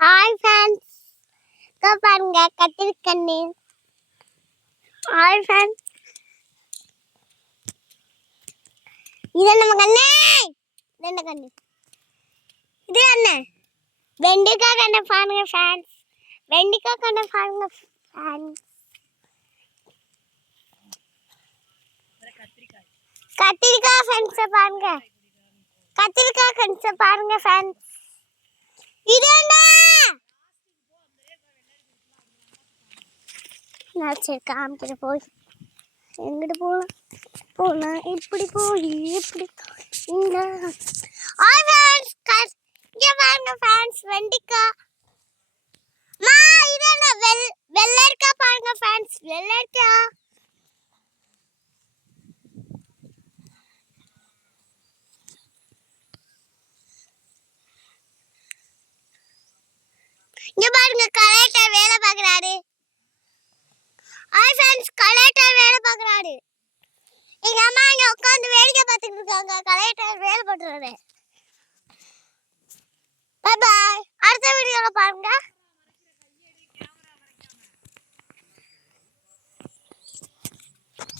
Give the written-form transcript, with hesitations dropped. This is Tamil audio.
ஹாய் ஃப்ரெண்ட்ஸ், பாருங்க கத்திரிக்கண்ணு. ஹாய் ஃப்ரெண்ட்ஸ், இது நம்ம கண்ணு. இது என்ன கண்ணு? இது என்ன? வெண்டைக்காய் கண்ணு பாருங்க ஃப்ரெண்ட்ஸ். வெண்டைக்காய் கண்ணு பாருங்க ஃப்ரெண்ட்ஸ். கத்திரிக்காய் ஃப்ரெண்ட்ஸ் பாருங்க. கத்திரிக்காய் ஃப்ரெண்ட்ஸ் பாருங்க ஃப்ரெண்ட்ஸ். இது என்ன? நான் சரி காமிக்கிற போய் எங்கிட்டு போகலாம். போகலாம் இப்படி போய் இப்படி இங்கே. இங்கே பாருங்க ஃப்ரெண்ட்ஸ், வெண்டைக்காய். இது என்ன? வெள்ளரிக்காய் பாருங்க ஃப்ரெண்ட்ஸ், வெள்ளரிக்காய். இங்க பாருங்க, கலெக்டர் வேலை பார்க்கறாரு. ஹாய் ஃப்ரெண்ட்ஸ், கலெக்டர் வேலை பார்க்கறாரு. எங்க அம்மா இங்க உட்கார்ந்து வேடிக்கை பார்த்துட்டு இருக்காங்க. கலெக்டர் வேலை பார்க்கறாரு. Bye bye. அடுத்த வீடியோல பாருங்க.